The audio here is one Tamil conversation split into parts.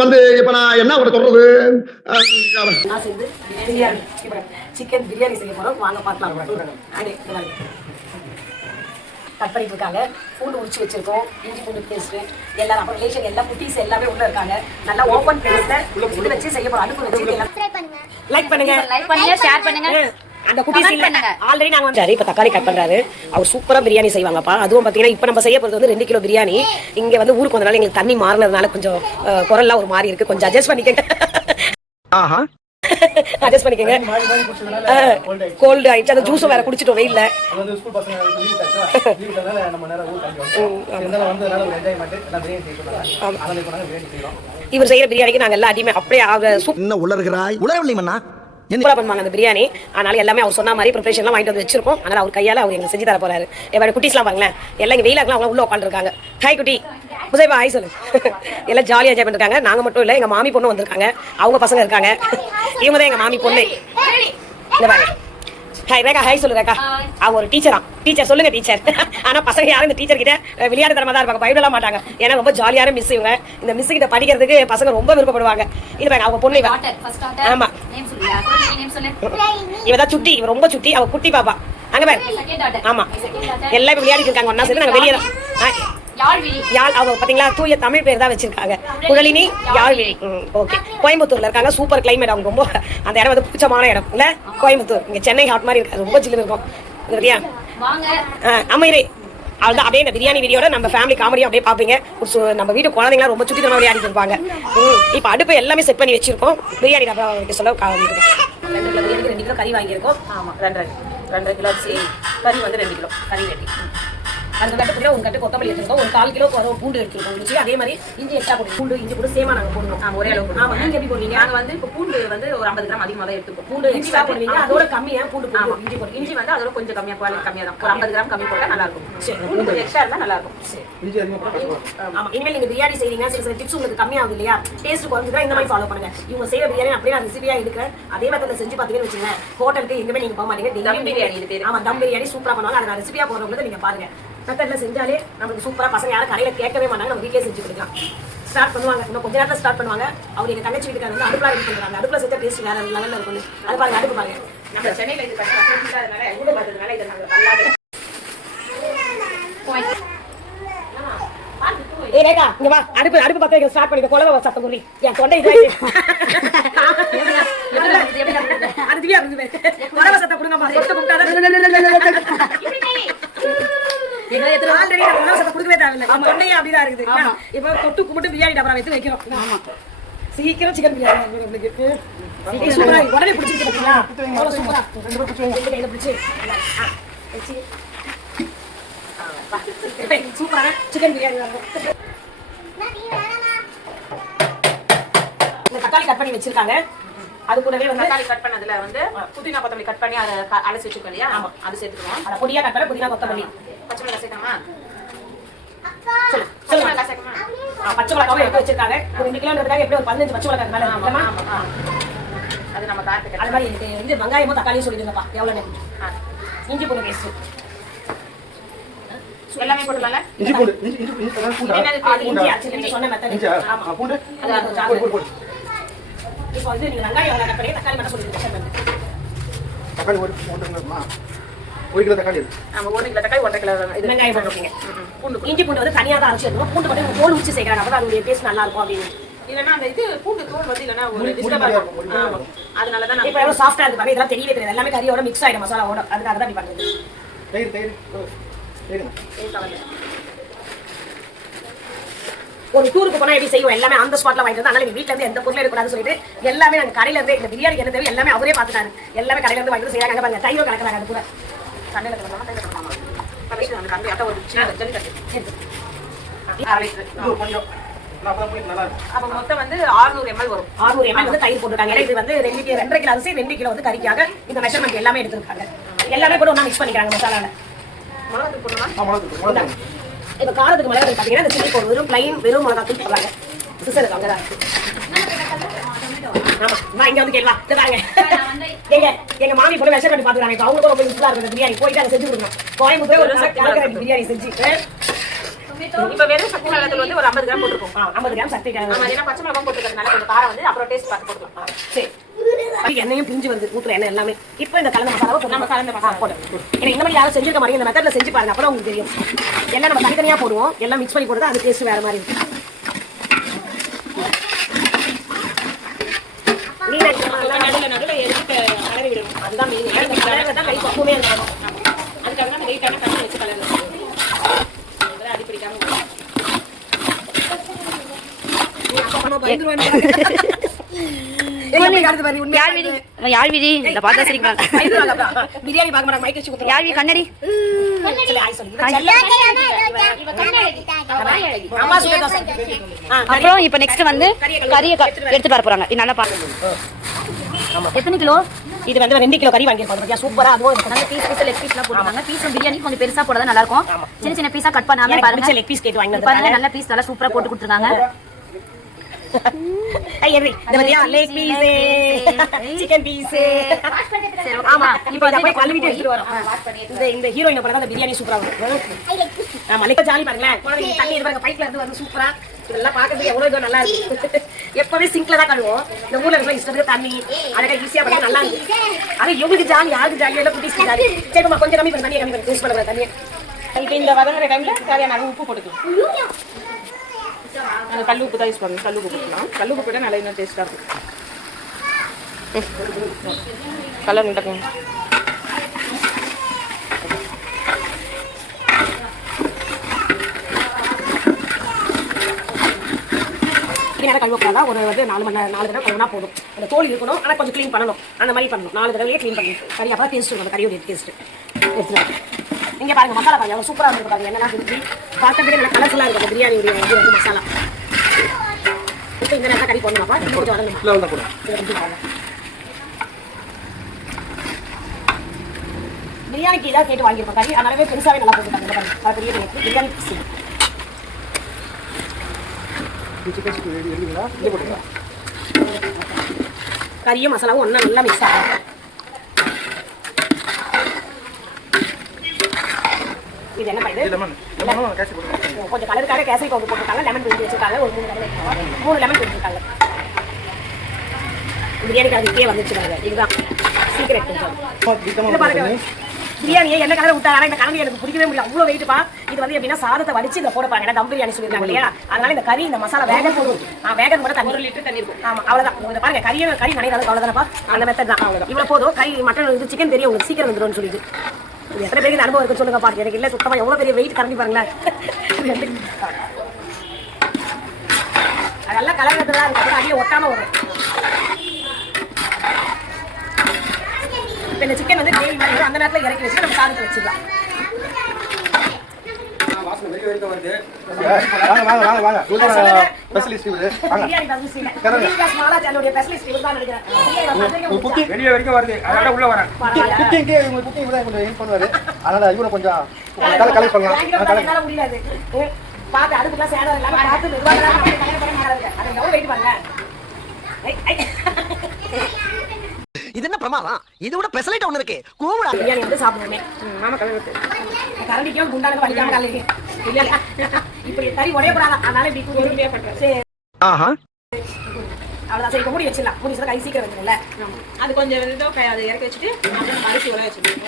வந்து இப்ப நான் என்ன கூட சொல்றது சிக்கன் பிரியாணி செய்ய போறோம் வாங்க பார்க்கலாம். கட் பண்ணிட்டு இருக்காங்க. பூண்டு உரிச்சு வச்சிருக்கோம், இஞ்சி பூண்டு பேஸ்ட் எல்லாரும் அப்போ ரிலேஷன் எல்லாம் குட்டீஸ் எல்லாமே உள்ள இருக்காங்க. நல்லா ஓப்பன் பிளேஸ்ல இது வச்சு செய்ய போறோம். அடுப்பு வச்சு லைக் பண்ணுங்க, ஷேர் பண்ணுங்க. அந்த குட்டீஸ் இல்ல ஆல்ரெடி நாங்க வந்து இப்ப தக்காளி கட் பண்றாரு. அவர் சூப்பரா பிரியாணி செய்வாங்கப்பா. அதுவும் பாத்தீங்கன்னா இப்ப நம்ம செய்ய போறது வந்து 2 கிலோ பிரியாணி. இங்க வந்து ஊருக்கு வந்தனால எங்களுக்கு தண்ணி மாறினதுனால கொஞ்சம் குரல்லாம் ஒரு மாதிரி இருக்கு. கொஞ்சம் அட்ஜஸ்ட் பண்ணிக்கங்க. அட்ஜஸ்ட் பண்ணிக்கங்க. கோல்டு ஆயிடுச்சு. அந்த ஜூஸும் வேற குடிச்சிட்டோம் வெயில்ல. இவர் செய்யற பிரியாணிக்கு நாங்க எல்லாம் அடிமை அப்படியே உள்ள இருக்கிறாய் உலகம்னா சூப்பரா பண்ணுவாங்க அந்த பிரியாணி. அதனால எல்லாமே அவர் சொன்ன மாதிரி ப்ரிப்பரேஷன்லாம் வாங்கிட்டு வந்து வச்சிருக்கோம். அதனால அவர் கையால அவர் எங்களுக்கு செஞ்சு தர போறாரு. எவ்வளவு குட்டீஸ்லாம் பாருங்களேன், எல்லாம் இங்க வெயிலாக்கலாம் அவங்க உள்ள உட்காந்துருக்காங்க. ஹாய் குட்டி முசைபா ஹாய் சொல்லு. எல்லாம் ஜாலியாக என்ஜாய் பண்ணிருக்காங்க. நாங்க மட்டும் இல்லை, எங்க மாமி பொண்ணு வந்திருக்காங்க, அவங்க பசங்க இருக்காங்க. இவங்க தான் எங்க மாமி பொண்ணு. இந்த பாருங்க. ஹாய் ரேகா ஹாய் சொல்லு ரேகா. அவங்க ஒரு டீச்சரா. டீச்சர் சொல்லுங்க டீச்சர். ஆனா பசங்க யாரும் இந்த டீச்சர் கிட்ட விளையாட்டு தரமா தான் இருப்பாங்க, பயப்படலாம் மாட்டாங்க. ஏன்னா ரொம்ப ஜாலியான மிஸ் இவங்க. இந்த மிஸ் கிட்ட படிக்கிறதுக்கு பசங்க ரொம்ப விருப்பப்படுவாங்க. இது பாருங்க அவங்க பொண்ணு. ஆமா இவதான் சுட்டி, இவ ரொம்ப சுட்டி, அவ குட்டி பாப்பா. அங்க பாரு. ஆமா எல்லாம் விளையாடிட்டு இருக்காங்க ஒன்னா சேர்ந்து. நாங்க வெளியே யாழ் அவங்க பாத்தீங்களா தூய தமிழ் பேர் தான் வச்சிருக்காங்க. குழலினி யாழ்விழி. ஓகே. கோயம்புத்தூர்ல இருக்காங்க. Super climate. அவங்க ரொம்ப அந்த இடம் வந்து பிடிச்சமான இடம் இல்ல கோயம்புத்தூர். இங்க சென்னை ஹாட் மாதிரி இருக்காது, ரொம்ப ஜில்லுன்னு இருக்கும். சரியா? ஆமா இரு அதுதான் அப்படியே இந்த பிரியாணி வீடியோட நம்ம ஃபேமிலி காமெடியும் அப்படியே பார்ப்பீங்க. நம்ம வீட்டு குழந்தைங்களாம் ரொம்ப சுற்றி தரமாக விளையாடிட்டு இருப்பாங்க. இப்போ அடுப்பு எல்லாமே செட் பண்ணி வச்சிருக்கோம். பிரியாணி டப்பா சொல்ல காமிக்கிறோம். 2 கிலோ பிரியாணிக்கு 2 கிலோ கறி வாங்கியிருக்கோம். ஆமாம் 2.5 கிலோ கறி வந்து 2 கிலோ கறி வெட்டி. அந்த கட்டுக்குள்ள ஒரு கட்டு கொத்தமல்லி எடுத்துருக்கோம். ஒரு 1/4 கிலோ பூண்டு எடுத்துருக்கோம். அதே மாதிரி இஞ்சி எக்ஸ்ட்ரா போட்டு பூண்டு இஞ்சி கூட சேமா நாங்கள் போடுவோம். ஒரே அளவுக்கு. ஆமாம் நீங்கள் எப்படி போடுவீங்க? நாங்கள் வந்து இப்போ பூண்டு வந்து ஒரு 50 கிராம் அதிகமாக தான் எடுத்துப்போம். பூண்டு எக்ஸ்ட்ரா போடுவீங்க, அதோட கம்மியாக பூண்டு போடுவோம். இஞ்சி போடுவோம். இஞ்சி வந்து அதோட கொஞ்சம் கம்மியாக குவாலிட்டி கம்மியாக தான். ஒரு 50 கிராம் கம்மி போட்டால் நல்லா இருக்கும். சரி, பூண்டு கொஞ்சம் எக்ஸ்ட்ரா இருந்தால் நல்லா இருக்கும். சரி. ஆமாம் இனிமேல் நீங்கள் பிரியாணி செய்றீங்க, சில டிப்ஸ் உங்களுக்கு கம்மியாகும் இல்லையா? டேஸ்ட் குறைஞ்சுதான் இந்த மாதிரி ஃபாலோ பண்ணுங்க. இவங்க செய்யற பிரியாணி அப்படியே நான் ரெசிபியாக இருக்கிறேன். அதே மாதிரி செஞ்சு பார்த்தீங்கன்னு வச்சுக்கோங்க, ஹோட்டலுக்கு எங்கேயுமே நீங்கள் போக மாட்டீங்க. தம் பிரியாணி இது பேர். ஆமாம் தம் பிரியாணி சூப்பராக பண்ணுவாங்க. அதை நான் ரெசிபியாக போடுறவங்க நீங்கள் பாருங்க. மெத்தட்ல செஞ்சாலே நமக்கு சூப்பரா பசங்க யாரும் கடையில கேட்கவே மாட்டாங்க. நம்ம வீட்லயே செஞ்சு கொடுக்கலாம். ஸ்டார்ட் பண்ணுவாங்க. இன்னும் கொஞ்ச நேரத்தில் ஸ்டார்ட் பண்ணுவாங்க. அவங்க எங்க தங்கச்சி வீட்டுக்காரங்க வந்து அடுப்புல ரெடி பண்றாங்க. அடுப்புல செஞ்ச டேஸ்ட் வேற லெவல்ல இருக்கும். அது பாருங்க, அடுப்பு பாருங்க. நம்ம சென்னையில இது கஷ்டப்பட்டதுனால ஊட பார்த்ததுனால இதை நாங்க பல்லாவே. ஏய் ரேகா இங்க வா. அடுப்பு பத்த ஸ்டார்ட் பண்ணிட்டு கொலவ சத்தம் குறி. என் தொண்டை இதாயிடுச்சு. அது திவ்யா இருந்து கொலவ சத்தம் கொடுங்கம்மா. சொத்து கும்பிட்டாத ஆல்ரெடி நம்ம உணவு சத்தம் கொடுக்கவே தேவையில்லை. நம்ம தொண்டையே அப்படிதான் இருக்குது. இப்போ தொட்டு கும்பிட்டு பிரியாணி டப்பரா வைத்து வைக்கிறோம். ஆமா சீக்கிரம் சிக்கன் பிரியாணி உங்களுக்கு உடனே பிடிச்சிருக்கீங்களா? சூப்பரா பிடிச்சி சூப்பரான சிக்கன் பிரியாணி வரும். தக்காளி கட் பண்ணி வச்சிருக்காங்க. அது கூடவே வந்து தக்காளி கட் பண்ணதுல வந்து புதினா கொத்தமல்லி கட் பண்ணி அதை அலசி வச்சிருக்கோம் இல்லையா? ஆமா அது சேர்த்துக்கணும். அதை பொடியா கட் பண்ண புதினா கொத்தமல்லி பச்சை மிளகாய் சேர்க்கணுமா? சொல்லுங்க மிளகாய் சேர்க்கணுமா? பச்சை மிளகாய் எடுத்து வச்சிருக்காங்க. ஒரு 2 கிலோன்றதுக்காக எப்படி ஒரு 15 பச்சை மிளகாய் மேல இருக்குமா? அது நம்ம காட்டுக்கு அது மாதிரி இது வெங்காயமும் தக்காளியும் சொல்லிடுங்கப்பா. எவ்வளவு நேரம்? இஞ்சி பூண்டு பேஸ்ட் எல்லாமே போடலாம்ல? இஞ்சி பூண்டு இஞ்சி ஆக்சுவலி சொன்ன மெத்தட். ஆமா பூண்டு அது இப்போ வந்து நீங்க வெங்காயம் எவ்வளவு கட் பண்ணி தக்காளி மட்டும் சொல்லிடுங்க. தக்காளி ஒரு கிலோ தக்காளி. ஆமா 1 கிலோ தக்காளி 1.5 கிலோ இது வெங்காயம் போடுறீங்க. பூண்டு இஞ்சி பூண்டு வந்து தனியா தான் அரைச்சு எடுக்கணும். பூண்டு மட்டும் தோல் உரிச்சு சேர்க்கறாங்க. அப்பதான் அதோட டேஸ்ட் நல்லா இருக்கும் அப்படின்னு. இல்லனா அந்த இது பூண்டு தோல் வந்து இல்லனா ஒரு டிஸ்டர்பா இருக்கும். ஆமா அதனால தான் இப்போ எவ்வளவு சாஃப்ட்டா இருக்கு பாருங்க. இதெல்லாம் தெரியவே தெரியாது. எல்லாமே கறியோட மிக்ஸ் ஆயிடும் மசாலாவோட. அதுக்காக தான் இப்படி பண்றது. தயிர் ஒரு டூருக்கு போனா எப்படி செய்வோம் எல்லாமே அந்த ஸ்பாட்ல வாங்கிட்டு வந்து. அதனால வீட்டுல இருந்து எந்த பொருளும் எடுக்கக்கூடாதுன்னு சொல்லிட்டு எல்லாமே நாங்க கடையில இருந்து இந்த பிரியாணிக்கு என்ன தேவை எல்லாமே அவரே பார்த்துட்டாரு. எல்லாமே கடையில இருந்து வாங்கிட்டு செய்யறாங்க. பாருங்க தயிரும் கலக்குறாங்க. அது கூட சண்டையில கலக்கலாம். தயிர் கலக்கலாம். கடைசி அந்த கண்டி அட்ட ஒரு சின்ன ஜல்லி கட்டி அப்ப மொத்தம் வந்து 600 ml வரும். 600 ml வந்து தயிர் போட்டுருக்காங்க. இது வந்து 2.5 கிலோ அரிசி 2 கிலோ வந்து கறிக்காக இந்த மெஷர்மெண்ட் எல்லாமே எடுத்துருக்காங்க. எல்லாமே கூட ஒண்ணா மிக்ஸ் பண்ணிக்கிறாங்க மசாலால. மிளகாய் போடணுமா? இப்போ காரத்துக்கு மிளகாய் பார்த்தீங்கன்னா இந்த சில்லி பவுடர் வெறும் பிளைன் வெறும் மிளகாய் தூள் போடுறாங்க. சிசருக்கு அங்கே தான் இருக்கு. ஆமா நான் இங்க வந்து கேட்கலாம் பாருங்க. எங்க மாமி போல மெஷர் பண்ணி பாத்துறாங்க. இப்போ அவங்க ரொம்ப யூஸ்ஃபுல்லா இருக்கு. பிரியாணி போயிட்டு அதை செஞ்சு கொடுக்கணும். கோயம்புத்தூர் ஒரு கலக்கரை பிரியாணி செஞ்சு இப்போ வெறும் சக்தி மிளகாய் வந்து ஒரு 50 50 கிராம் சர்க்கரை ஆமா ஏன்னா பச்சை மிளகாய் போட்டுக்கிறதுனால கொஞ்சம் காரம் வந்து அப்புறம் டேஸ்ட் பார்த்து போட்டுக்கலாம். சரி எண்ணெயும் பிரிஞ்சு வந்து ஊத்துற எண்ணெய் எல்லாமே இப்போ இந்த கலந்த மசாலாவை நம்ம கலந்த மசாலா போடும். ஏன்னா இந்த மாதிரி யாரும் செஞ்சிருக்க மாதிரி இந்த மெத்தட்ல செஞ்சு பாருங்க, அப்பதான் உங்களுக்கு தெரியும். எல்லாம் நம்ம தனித்தனியா போடுவோம், எல்லாம் மிக்ஸ் பண்ணி போடுறது அது டேஸ்ட் வேற மாதிரி இருக்கும். நடுவில் எடுத்து கலரி விடணும். அதுதான் மீன் கலர்ல தான் கை பக்குவமே இருக்கணும். அதுக்காக தான் வெயிட்டான தண்ணி வச்சு கலரி அடி பிடிக்காம பிரியாணி பார்க்க மாட்டாங்க, மைக் வச்சு கொடுத்துருவாங்க. யாழ்வி கண்ணடி அம்மா சுட தோசை. அப்புறம் இப்ப நெக்ஸ்ட் வந்து கறியை எடுத்து வர போறாங்க. இது நல்லா பாருங்க. எத்தனை கிலோ? இது வந்து 2 கிலோ கறி வாங்கியிருப்பாங்க. சூப்பரா அதுவும் நல்ல பீஸ் லெக் பீஸ்லாம் போடுவாங்க. பீஸ் பிரியாணி கொஞ்சம் பெருசா போடுறது நல்லா இருக்கும். சின்ன சின்ன பீஸா கட் பண்ணாம பாருங்க. லெக் பீஸ் கேட்டு வாங்கி பாருங்க, நல்ல பீஸ் நல்லா சூப்பரா போட்டு கொடுத்துருக்காங்க. Chicken piece. ஆமா இப்போ அப்படியே கழுவிட்டு எடுத்துட்டு வரோம். இந்த ஹீரோயினை போல தான் பிரியாணி சூப்பரா இருக்கும். ஆமா லைக் ஜாலி பாருங்களேன். தண்ணி இது பாருங்க பைப்ல இருந்து வந்து சூப்பரா. இதெல்லாம் பார்க்கறதுக்கு எவ்வளவு இது நல்லா இருக்கு. எப்பவே சிங்க்ல தான் கழுவோம். இந்த ஊர்ல இருக்க இஷ்டத்துக்கு தண்ணி அழகா ஈஸியா பண்ணி நல்லா இருக்கு. ஆனா இவங்களுக்கு ஜாலி, யாருக்கு ஜாலி எல்லாம் குட்டிஸ்க்கு ஜாலி. சரிம்மா கொஞ்சம் கம்மி பண்ணி தண்ணியை கம்மி பண்ணி டேஸ்ட் பண்ணுற தண்ணியை. இப்போ இந்த வதங்குற டைம்ல தேவையான அளவு உப்பு போட்டுக்கலாம். அந்த கல் உப்பு தான் யூஸ் பண்ணுங்க. கல் உப்பு போட்டுக்கலாம். கல் உப்பு போட்டால் நல்லா இன்னும் டேஸ்ட்டாக இருக்கும். கலர் நின்றுங்க. நேரம் கழுவக்கூடாதா, ஒரு வந்து 4 தடவை கழுவுனா போதும். அந்த தோல் இருக்கணும், ஆனால் கொஞ்சம் க்ளீன் பண்ணணும். அந்த மாதிரி பண்ணணும். 4 தடவையே க்ளீன் பண்ணணும். கறி அப்போ டேஸ்ட் இருக்கும். அந்த கறியோட டேஸ்ட் எடுத்துக்கலாம். இங்கே பாருங்க மசாலா பாருங்க சூப்பராக இருக்கும். பாருங்க என்னெல்லாம் இருக்கு பார்க்கறதுக்கு நல்லா கலர்ஃபுல்லாக இருக்கும். அந்த பிரியாணியுடைய இது வந்து மசாலா. இப்போ இந்த நேரத்தில் கறி போடணுமாப்பா, கொஞ்சம் வரணும். பிரியாணிக்கு இதாக கேட்டு வாங்கியிருப்போம் கறி, அதனாலவே பெருசாகவே நல்லா போட்டுருக்காங்க. பாருங்க பெரிய பிரியாணி பீஸ். கறியும் மசாலாவும் ஒன்றா நல்லா மிக்ஸ் ஆகும். இது என்ன பண்ணுது? கொஞ்சம் கலருக்காக கேசரி பவுடர் போட்டிருக்காங்க, லெமன் பிரிஞ்சு வச்சிருக்காங்க. ஒரு 3 லெமன் பிரிஞ்சிருக்காங்க. பிரியாணிக்கு அது இப்பயே வந்துச்சுருக்காங்க. இதுதான் சீக்கிரம் பாருங்க. பிரியாணியை என்ன கலர் விட்டா, ஆனால் இந்த கலந்து எனக்கு பிடிக்கவே முடியல. அவ்வளோ வெயிட்டுப்பா. இது வந்து எப்படின்னா சாதத்தை வடிச்சு இதில் போட பாருங்க. தம் பிரியாணி சொல்லியிருக்காங்க இல்லையா, அதனால இந்த கறி இந்த மசாலா வேக போதும். வேக கூட தண்ணி 1 லிட்டர் தண்ணி இருக்கும். ஆமா அவ்வளோதான். இந்த பாருங்க கறி நனையாது அவ்வளோதானப்பா. அந்த மெத்தட் தான். இவ்வளோ போதும். கறி மட்டன் இது சிக்கன் தெரியும் உங்களுக்கு சீக்கிரம் வந்துடும் சொல்லிட்டு. இது எத்தனை பேருக்கு அனுபவம் இருக்குன்னு சொல்லுங்க பாருங்க. எனக்கு இல்லை சுத்தமாக எவ்வளோ பெரிய வெயிட் கறந்து பாருங்களேன். அதெல்லாம் கலர்றதுலாம் இருக்கு. அடியே ஒட்டாம வரும். இந்த சிக்கன் வந்து கிரேவி மாதிரி வரும். அந்த நேரத்தில் இறக்கி வச்சு நம்ம சாதத்தை வச்சிடலாம். முடியாது பார்த்து அடுப்புலாம் சேதம் இல்லாம பார்த்து இது என்ன பிரமாதம்? இது விட பெசலைட் ஒண்ணு இருக்கு. கூவுடா. பிரியாணி வந்து சாப்பிடுவோமே. மாமா கலர் கரண்டிக்கும் குண்டானுக்கு வலிக்காம கலரி. இல்ல இப்படி கறி உடைய கூடாது. அதனால இப்படி பொறுமையா பண்றேன். சரி. ஆஹா. அவ்வளவுதான். சரி மூடி வச்சிடலாம். மூடி வச்சா கை சீக்கிரம் வந்துரும்ல. அது கொஞ்சம் இதோ அதை இறக்கி வச்சுட்டு அப்புறம் அரிசி உள்ள வச்சுருவோம்.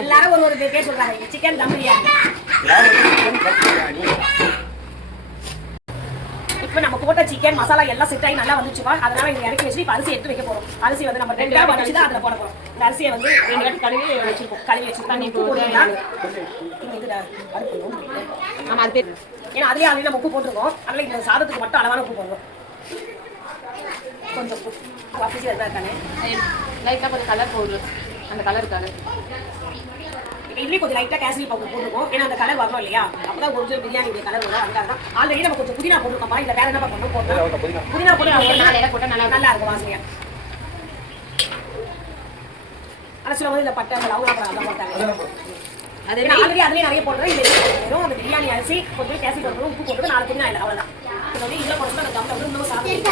எல்லாரும் ஒரு பேர் சொல்றாங்க. சிக்கன் தம் பிரியாணி. இப்போ நம்ம போட்ட சிக்கன் மசாலா எல்லாம் செட் ஆகி நல்லா வந்துச்சுப்பா. அதனால இதை இறக்கி வச்சு இப்போ அரிசி எடுத்து வைக்க போறோம். அரிசி வந்து நம்ம 2 வாட்டி வச்சு தான் அதில் போட போறோம். இந்த அரிசியை வந்து 2 வாட்டி கழுவி வச்சிருக்கோம். கழுவி வச்சு தண்ணி உப்பு போட்டுக்கலாம். ஆமா அது பேர் ஏன்னா அதுலேயே ஆல்ரெடி நம்ம உப்பு போட்டிருக்கோம். அதனால இந்த சாதத்துக்கு மட்டும் அளவான உப்பு போடுவோம். கொஞ்சம் உப்பு ஆஃபீஸில் இருந்தால் இருக்கானே லைட்டாக கொஞ்சம் கலர் போடுது. அந்த கலருக்காக இதுலேயே கொஞ்சம் லைட்டாக கேசரி பவுடர் போட்டுருக்கோம். ஏன்னா அந்த கலர் வரணும் இல்லையா, அப்பதான் கொஞ்சம் பிரியாணியுடைய கலர் வரும். அதுக்காக தான் ஆல்ரெடி நம்ம கொஞ்சம் புதினா போட்டுருக்கோம்ப்பா. இல்லை வேற என்ன பண்ணணும் போட்டோம். புதினா போட்டு 4 இலை போட்டால் நல்லா இருக்கும் வாசனையா. ஆனால் சில வந்து இந்த பட்டை அந்த லவங்க அப்புறம் போட்டாங்க. அது ஆல்ரெடி அதுலேயே நிறைய போடுறோம். இது வெறும் அந்த பிரியாணி அரிசி கொஞ்சம் கேசரி பவுடர் உப்பு போட்டு 4 புதினா இல்லை அவ்வளோதான். இது வந்து இதில் போட்டு அந்த தம்மில் வந்து இன்னும் சாப்பிட்டு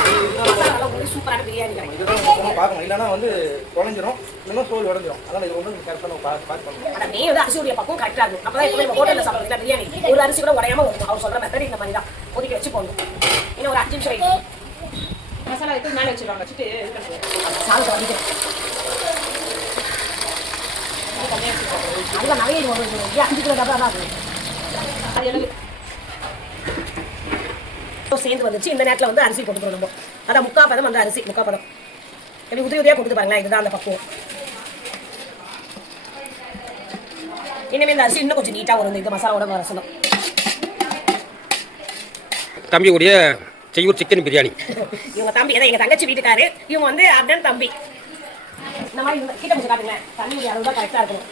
மசாலா நல்லா சூப்பரான பிரியாணி கிடைக்கும். பார்க்கணும். இல்லைன்னா வந்து குழஞ்சிரும். இன்னும் தோல் உடஞ்சிரும். அதனால இது ஒன்று கரெக்டாக பார்த்து பண்ணணும். அந்த மெயின் வந்து அரிசியுடைய பக்கம் கரெக்டாக இருக்கும். அப்பதான் இப்போ நம்ம ஹோட்டலில் சாப்பிட்றோம் பிரியாணி ஒரு அரிசி கூட உடையாம வரும். அவர் சொல்ற மெத்தட் இந்த மாதிரி தான் கொதிக்க வச்சு போடணும். இன்னும் ஒரு 5 நிமிஷம் வைக்கணும். மசாலா எடுத்து மேலே வச்சுருவாங்க. வச்சுட்டு சாதத்தை வடிக்க அதுதான் நிறைய இது வரும். 5 கிலோ டப்பா தான் அது எழுது சேர்ந்து வந்துச்சு. இந்த நேரத்தில் வந்து அரிசி கொடுத்துரும் நம்ம. அதான் 3/4 பதம் வந்து அரிசி 3/4 பதம் எப்படி உதிரி உதிரியாக கொடுத்து பாருங்களேன். இதுதான் அந்த பக்குவம். இனிமேல் இந்த அரிசி இன்னும் கொஞ்சம் நீட்டாக வரும். இந்த மசாலாவோட ரசம் தம்பியுடைய செய்யூர் சிக்கன் பிரியாணி. இவங்க தம்பி எங்க தங்கச்சி வீட்டுக்காரு. இவங்க வந்து அண்ணன் தம்பி. இந்த மாதிரி கிட்ட கொஞ்சம் காட்டுங்க. தண்ணியுடைய அளவு தான் கரெக்டாக இருக்கணும்.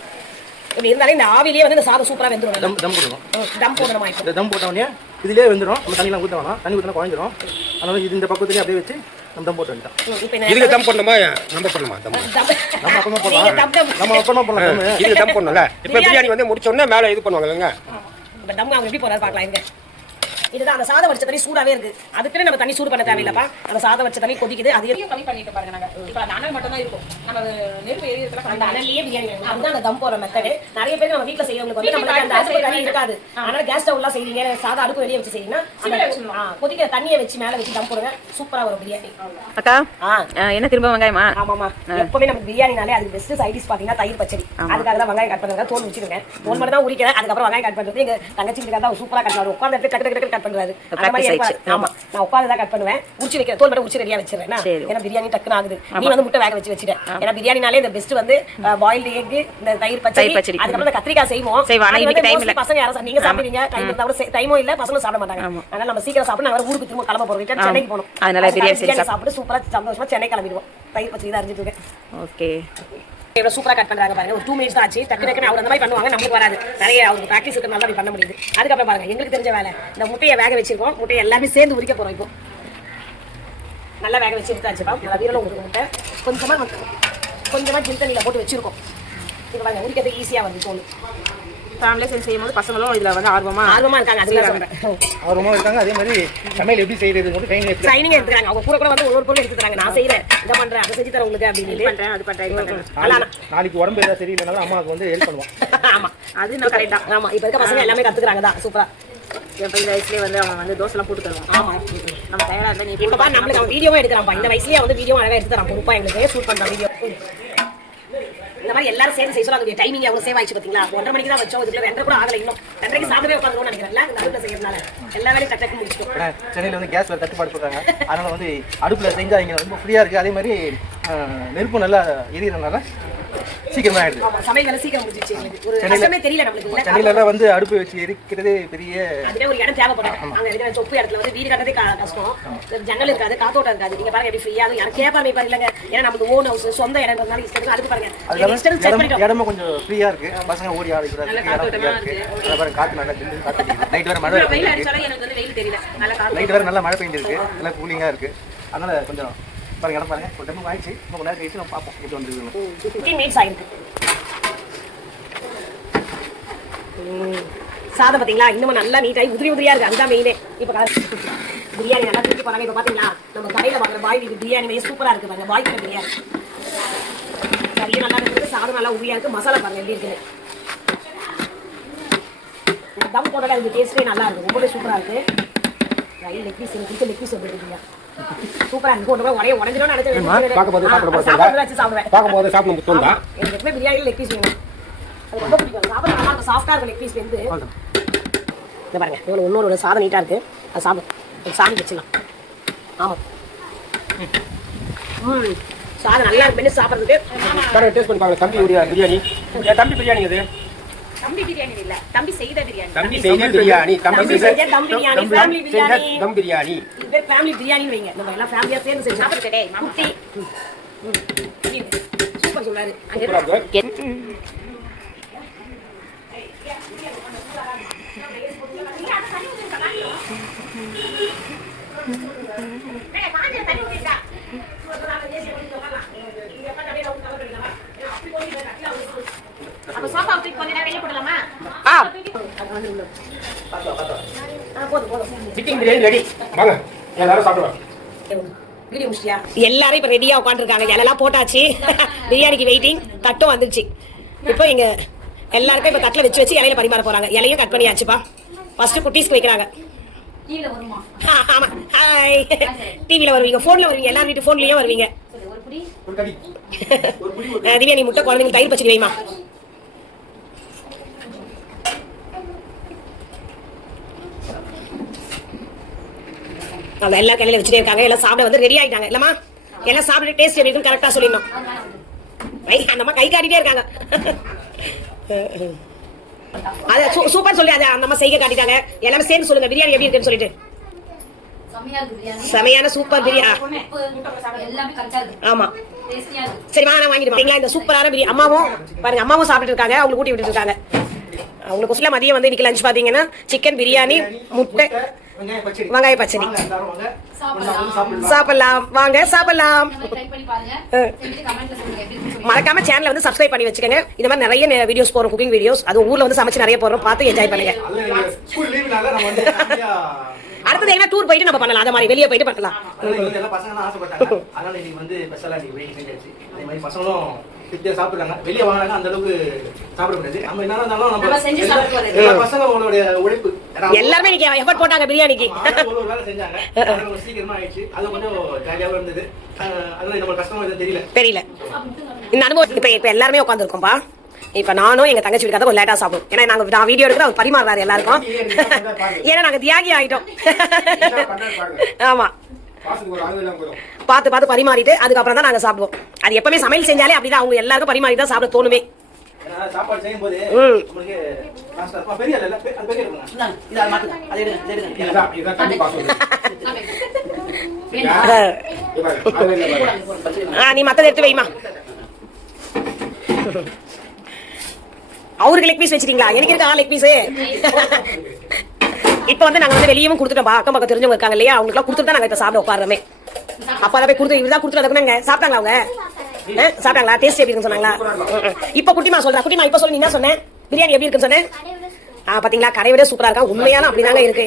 இப்படி இருந்தாலும் இந்த ஆவிலேயே வந்து இந்த சாதம் சூப்பராக வெந்துடும். தம் போடணும். தம் போடணுமா? இப்போ இந்த தம் போட்டோடனே இதுலேயே வெந்துடும். நம்ம தண்ணிலாம் ஊற்ற வேணாம். தண்ணி ஊற்றினா குழஞ்சிரும். அதனால இது இந்த பக்கத்துலேயே அப்படியே வச்சு நம்ம தம் போட்டு வேண்டாம். இப்போ இதுக்கு தம் பண்ணணுமா நம்ம பண்ணணுமா? தம் நம்ம அப்புறமா போடலாம். நம்ம அப்புறமா போடலாம். இதுக்கு தம் பண்ணணும்ல. இப்போ பிரியாணி வந்து முடிச்ச உடனே மேலே இது பண்ணுவாங்கல்லங்க. இப்போ தம் அவங்க எப்படி போறாரு பார்க்கலாம். இங்க இதுதான் அந்த சாதம் வச்ச தண்ணி சூடாவே இருக்கு. அதுக்குன்னு நம்ம தண்ணி சூடு பண்ண தேவையில்லப்பா. அந்த சாதம் வச்ச தண்ணி கொதிக்குது. அதையே கம்மி பண்ணிட்டு பாருங்க. நாங்கள் இப்போ அந்த அனல் மட்டும் தான் இருக்கும். நம்ம நெருப்பு எரியத்துல அந்த அனல்லையே பிரியாணி அதுதான் அந்த தம் போற மெத்தடு. நிறைய பேர் நம்ம வீட்டில் செய்யறவங்களுக்கு வந்து நம்மளுக்கு அந்த அடுப்பு தண்ணி இருக்காது. அதனால கேஸ் ஸ்டவ்லாம் செய்றீங்க, சாதா அடுப்பு வெளியே வச்சு செய்யணும்னா கொதிக்கிற தண்ணியை வச்சு மேலே வச்சு தம் போடுங்க. சூப்பரா வரும் பிரியாணி. அக்கா என்ன திரும்ப வெங்காயமா? ஆமாமா. எப்பவுமே நம்ம பிரியாணினாலே அதுக்கு பெஸ்ட் சைடிஷ் பாத்தீங்கன்னா தயிர் பச்சடி. அதுக்காக தான் வெங்காயம் கட் பண்ணுறதா தோல் வச்சிருங்க. தோல் மட்டும் தான் உரிக்கிறேன். அதுக்கப்புறம் வெங்காயம் கட் பண்றது எங்க தங்கச்சி வீட்டுக்காக தான் சூப்பரா கட் பண்ணுவாரு. உட்காந்து டக்கு டக்கு கட் பண்றாரு. ஆமா நான் உட்காந்து தான் கட் பண்ணுவேன். உரிச்சு வைக்கிறேன். தோல் மட்டும் உரிச்சு ரெடியா வச்சிருக்கேன். ஏன்னா பிரியாணி டக்குன்னு ஆகுது. நீ வந்து முட்டை வேக வச்சிட்டேன். ஏன்னா பிரியாணினாலே இந்த பெஸ்ட் வந்து பாயில்டு எக், இந்த தயிர் பச்சடி, அதுக்கப்புறம் இந்த கத்திரிக்காய் செய்வோம். பசங்க யாரும் நீங்க சாப்பிடுவீங்க. டைம் இருந்தாலும் டைமும் இல்ல, பசங்களும் சாப்பிட மாட்டாங்க. அதனால நம்ம சீக்கிரம் சாப்பிட்டு நான் ஊருக்கு திரும்ப கிளம்ப போறோம். சென்னைக்கு போகணும். அதனால பிரியாணி சாப்பிட்டு சூப்பரா சந்தோஷமா சென்னை கிளம்பிடுவோம். தயிர் பச்சடி தான் அரிஞ்சிட்டு இருக்கேன். ஓகே. எவ்வளவு சூப்பரா கட் பண்றாங்க பாருங்க. ஒரு 2 மினிட்ஸ் தான் ஆச்சு. டக்கு டக்குன்னு அவர் அந்த மாதிரி பண்ணுவாங்க. நமக்கு வராது. நிறைய அவருக்கு பிராக்டிஸ் இருக்கிறனால தான் பண்ண முடியுது. அதுக்கப்புறம் பாருங்க எங்களுக்கு தெரிஞ்ச வேலை இந்த முட்டையை வேக வச்சிருக்கோம். முட்டையை எல்லாமே சேர்ந்து உரிக்க போறோம். இப்போ நல்லா வேக வச்சு எடுத்தாச்சுப்பா. நல்லா வீரல உங்களுக்கு முட்டை கொஞ்சமா ஜில் தண்ணியில போட்டு வச்சிருக்கோம். இது பாருங்க உரிக்கிறதுக்கு ஈஸியா வந்து தோணும். ஃபேமிலியே செஞ்சு செய்யும்போது பசங்களும் இதுல வந்து ஆர்வமா இருக்காங்க. அதுதான் சொல்றேன். ஆர்வமா இருக்காங்க. அதே மாதிரி சமையல் எப்படி செய்யறது மட்டும் ட்ரைனிங் எடுத்துறாங்க. அவங்க கூட வந்து ஒரு பொருள் எடுத்து தராங்க. நான் செய்யறேன், இதை பண்றேன், அதை செஞ்சு தரேன் உங்களுக்கு அப்படின்னு பண்றேன். அது பண்றேன். நாளைக்கு உடம்பு ஏதாவது சரியில்லைனாலும் அம்மாவுக்கு வந்து ஹெல்ப் பண்ணுவான். ஆமா அது நான் கரெக்டா. ஆமா இப்ப இருக்க பசங்க எல்லாமே கத்துக்கிறாங்க தான். சூப்பரா என் பையன் வயசுலேயே வந்து அவன் வந்து தோசைலாம் போட்டு தருவான். ஆமா நம்ம தயாராக இருந்தால் நீ இப்ப நம்மளுக்கு அவன் வீடியோவும் எடுக்கிறான்ப்பா. இந்த வயசுலயே வந்து வீடியோ அழகா எடுத்து தரான். பொறுப்பா எங்களுக்கு ஷூட் பண்றான் வீடியோ. இந்த மாதிரி எல்லாரும் சேர்ந்து செய்ய சொல்ல அதோட டைமிங் எவ்வளவு சேவ் ஆயிடுச்சு பாத்தீங்களா? 1:30 மணிக்கு தான் வச்சோம். இதுல 2 கூட ஆகல. இன்னும் 2:30 சாப்பிடவே உட்காந்துருவோம்னு நினைக்கிறேன். நடுவில் செய்யறதுனால எல்லா வேலையும் டக்கு முடிச்சிட்டோம். சென்னையில் வந்து கேஸ்ல தட்டுப்பாடு சொல்றாங்க. அதனால வந்து அடுப்புல செஞ்சா இங்க ரொம்ப ஃப்ரீயா இருக்கு. அதே மாதிரி நெருப்பு நல்லா எரியறதுனால சீக்கிரமா ஆயிடுது. சமையல் வேலை சீக்கிரம் முடிஞ்சிச்சு. ஒரு கஷ்டமே தெரியல நம்மளுக்கு. சென்னையில வந்து அடுப்பு வச்சு எரிக்கிறதே பெரிய அதுவே ஒரு இடம் தேவைப்படும். அங்க இருக்கிற சொப்பு இடத்துல வந்து வீடு கட்டதே கஷ்டம். ஜன்னல் இருக்காது, காத்தோட்டம் இருக்காது. நீங்க பாருங்க எப்படி ஃப்ரீயா யாரும் கேட்பாமே பாரு இல்லங்க. ஏன்னா நமக்கு ஓன் ஹவுஸ் சொந்த இடம்ன்றதுனால இஷ்டத்துக்கு அதுக்கு பாருங்க. இடமும் கொஞ்சம் ஃப்ரீயா இருக்கு. பசங்க ஓடி ஆடுறாங்க. பாருங்க காத்து நல்லா ஜில்லுன்னு காத்து. நைட் வர மழை வெயில் அடிச்சாலும் எனக்கு வந்து வெயில் தெரியல. நைட் வர நல்லா மழை பெய்ஞ்சிருக்கு. நல்லா கூலிங்கா இருக்கு. அதனால கொஞ்சம் பாருங்க இடம் பாருங்க. ஒரு டைம் ஆயிடுச்சு. இன்னும் கொஞ்ச நேரம் கழிச்சு நம்ம பார்ப்போம் எப்படி வந்துருக்கு. 15 மினிட்ஸ் ஆயிருக்கு. சாதம் பாத்தீங்களா இன்னும் நல்லா நீட்டாகி உதிரி உதிரியா இருக்கு. அதுதான் மெயினே. இப்ப பிரியாணி நல்லா தூக்கி போறாங்க. இப்ப பாத்தீங்களா நம்ம கடையில பாக்குற பாய் பிரியாணி சூப்பரா இருக்கு பாருங்க. பாய் பிரியாணி கறியும் நல்லா இருக்கு. சாதம் நல்லா உதிரியா இருக்கு. மசாலா பாருங்க எப்படி இருக்குன்னு. தம் போட்டோட இந்த டேஸ்டே நல்லா இருக்கு. ரொம்பவே சூப்பரா இருக்கு. ரயில் லெக் பீஸ் எனக்கு லெக் பீஸ் வந்துருக்கீங்க. சூப்பரா இருக்கு. போட்டு ஒரே உடஞ்சிடும் நினைச்சேன். பார்க்கும்போது சாப்பிடுவேன். பார்க்கும்போது சாப்பிட தோணுதா? எனக்கு எப்பவுமே பிரியாணியில் லெக் பீஸ் வேணும். அது ரொம்ப பிடிக்கும். சாப்பிட நல்லா இருக்கும். சாஃப்டா இருக்கும் லெக் பீஸ் வந்து. இந்த பாருங்க இவ்வளோ இன்னொரு சாதம் நீட்டா இருக்கு. அது சாப்பிடும் சாமி வச்சுக்கலாம். ஆமா சாதம் நல்லா இருக்கு. சாப்பிட்றதுக்கு டேஸ்ட் பண்ணி பாருங்க. தம்பி பிரியாணி. தம்பி பிரியாணி அது தம்பி பிரியாணி இல்ல, தம்பி செய்த பிரியாணி. தம்பி செய்த பிரியாணி. தம்பி செய்த தம் பிரியாணி. ஃபேமிலி பிரியாணி. தம் பிரியாணி. இது ஃபேமிலி பிரியாணி வைங்க. நம்ம எல்லாம் ஃபேமிலியா சேர்ந்து செஞ்சு சாப்பிடுறதே. குட்டி சூப்பர் சொல்றாரு. அப்ப சோஃபா தூக்கி கொஞ்ச நேரம் வெளிய போடலாமா? போதும் போதும். Chicken biryani ready. வாங்க எல்லாரும் சாப்பிடுவோம். வீடியோ முடிச்சியா? எல்லாரும் இப்ப ரெடியா உட்காந்துருக்காங்க. இலெல்லாம் போட்டாச்சு. பிரியாணிக்கு வெயிட்டிங். தட்டும் வந்துருச்சு. இப்போ இங்க எல்லாருக்கும் இப்ப தட்டுல வச்சு வச்சு இலையில பரிமாற போறாங்க. இலையும் கட் பண்ணியாச்சுப்பா. ஃபர்ஸ்ட் குட்டீஸ்க்கு வைக்கிறாங்க. ஆமா. ஹாய். டிவில வருவீங்க, போன்ல வருவீங்க, எல்லாரும் வீட்டு போன்லயும் வருவீங்க. திவ்யா நீ முட்டை குழந்தைங்க தயிர் பச்சடி வைமா. எல்லா கையில வச்சுட்டே இருக்காங்க. எல்லாம் சாப்பிட வந்து ரெடி ஆயிட்டாங்க. இல்லமா எல்லாம் சாப்பிட்டு டேஸ்ட் எப்படி இருக்குன்னு கரெக்டா சொல்லிடணும். அந்த கை காட்டிட்டே இருக்காங்க. அது சூப்பர் சொல்லி அதை அந்த செய்க காட்டிட்டாங்க. எல்லாமே சேர்ந்து சொல்லுங்க பிரியாணி எப்படி இருக்குன்னு சொல்லிட்டு. செமையான சூப்பர் பிரியாணி. ஆமா சரி வாங்க வாங்கிட்டு இந்த சூப்பரான பிரியாணி. அம்மாவும் பாருங்க, அம்மாவும் சாப்பிட்டு இருக்காங்க. அவங்களுக்கு ஊட்டி விட்டுட்டு இருக்காங்க. அவங்களுக்கு மதியம் வந்து இன்னைக்கு லஞ்ச் பாத்தீங்கன்னா சிக்கன் பிரியாணி, முட்டை, வெங்காய பச்சடி. சாப்பிடலாம் வாங்க சாப்பிடலாம். மறக்காம சேனலை வந்து சப்ஸ்கிரைப் பண்ணி வச்சுக்கோங்க. இந்த மாதிரி நிறைய வீடியோஸ் போறோம், குக்கிங் வீடியோஸ். அது ஊர்ல வந்து சமைச்சு நிறைய போறோம். பார்த்து என்ஜாய் பண்ணுங்க. அடுத்தது என்ன டூர் போயிட்டு நம்ம பண்ணலாம். அந்த மாதிரி வெளியே போயிட்டு பண்ணலாம். சாப்பிடுறாங்க வெளியே வாங்கினாங்க அந்த அளவுக்கு சாப்பிட முடியாது. நம்ம என்ன இருந்தாலும் நம்ம பசங்களோட உழைப்பு எல்லாருமே இன்னைக்கு எஃபர்ட் போட்டாங்க பிரியாணிக்கு. ஒரு வேலை செஞ்சாங்க, சீக்கிரமா ஆயிடுச்சு. அது கொஞ்சம் ஜாலியாவும் இருந்தது. அதனால நம்ம கஷ்டமா தெரியல. இந்த அனுபவம் இப்ப எல்லாருமே உட்காந்துருக்கோம்பா. இப்ப நானும் எங்க தங்கச்சி வீட்டுக்காக கொஞ்சம் லேட்டா சாப்பிடும். ஏன்னா நான் வீடியோ எடுக்கிற அவர் பரிமாறாரு எல்லாருக்கும். ஏன்னா நாங்க தியாகி ஆயிட்டோம். ஆமா பார்த்து பரிமாறிட்டு அதுக்கப்புறம் தான் நாங்க சாப்பிடுவோம். அது எப்பவுமே சமையல் செஞ்சாலே அப்படிதான். அவங்க எல்லாருக்கும் பரிமாறி தான் சாப்பிட தோணுமே. சாப்பாடு செய்யும் போது நீ மத்ததை எடுத்து வைமா. அவருக்கு லெக் பீஸ் வச்சிட்டீங்களா? எனக்கு இருக்கா லெக் பீஸ். இப்ப வந்து நாங்க வந்து வெளியவும் கொடுத்துட்டோம். அக்கம் பக்கம் தெரிஞ்சவங்க இருக்காங்க இல்லையா, அவங்களுக்கு எல்லாம் கொடுத்துட்டு தான் நாங்க இப்ப சாப்பிட உட்காருமே. அப்பதான் போய் கொடுத்து இவதான் கொடுத்துருந்தாங்க. சாப்பிட்டாங்களா அவங்க? சாப்பிட்டாங்களா? டேஸ்ட் எப்படி இருக்குன்னு சொன்னாங்களா? இப்ப குட்டிமா சொல்றா. குட்டிமா இப்ப சொல்லி நீ என்ன சொன்னேன்? பிரியாணி எப்படி இருக்குன்னு சொன்னேன். பாத்தீங்களா, கடை விட சூப்பரா இருக்கா. உண்மையான அப்படிதாங்க இருக்கு.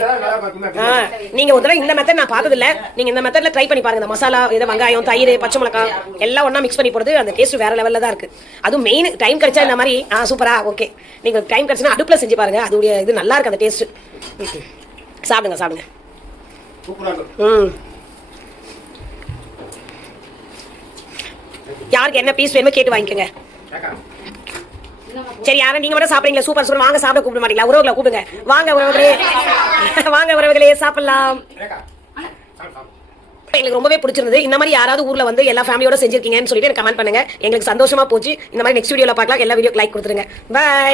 நீங்க ஒரு தடவை இந்த மெத்தட் நான் பார்த்தது இல்ல. நீங்க இந்த மெத்தட்ல ட்ரை பண்ணி பாருங்க. இந்த மசாலா, இதை வெங்காயம், தயிர், பச்சை மிளகாய் எல்லாம் ஒண்ணா மிக்ஸ் பண்ணி போடுறது அந்த டேஸ்ட் வேற லெவல்ல தான் இருக்கு. அதுவும் மெயின் டைம் கிடைச்சா இந்த மாதிரி சூப்பரா. ஓகே, நீங்க டைம் கிடைச்சா அடுப்புல செஞ்சு பாருங்க. அதுடைய இது நல்லா இருக்கு அந்த டேஸ்ட். சாப்பிடுங்க. யாருக்கு என்ன பீஸ் வேணுமோ கேட்டு வாங்கிக்கோங்க. சரி, யாரும் நீங்க மட்டும் சாப்பிடுறீங்களா? Super super. வாங்க சாப்பிட கூப்பிட மாட்டீங்களா? உறவுகளை கூப்பிடுங்க. வாங்க உறவுகளே, வாங்க உறவுகளே சாப்பிடலாம். எங்களுக்கு ரொம்பவே பிடிச்சிருந்தது. இந்த மாதிரி யாராவது ஊர்ல வந்து எல்லா ஃபேமிலியோட செஞ்சிருக்கீங்கன்னு சொல்லிட்டு எனக்கு கமெண்ட் பண்ணுங்க. எங்களுக்கு சந்தோஷமா போச்சு. இந்த மாதிரி நெக்ஸ்ட் வீடியோல பார்க்கலாம். எல்லா வீடியோக்கு லைக் கொடுத்துருங்க. பை.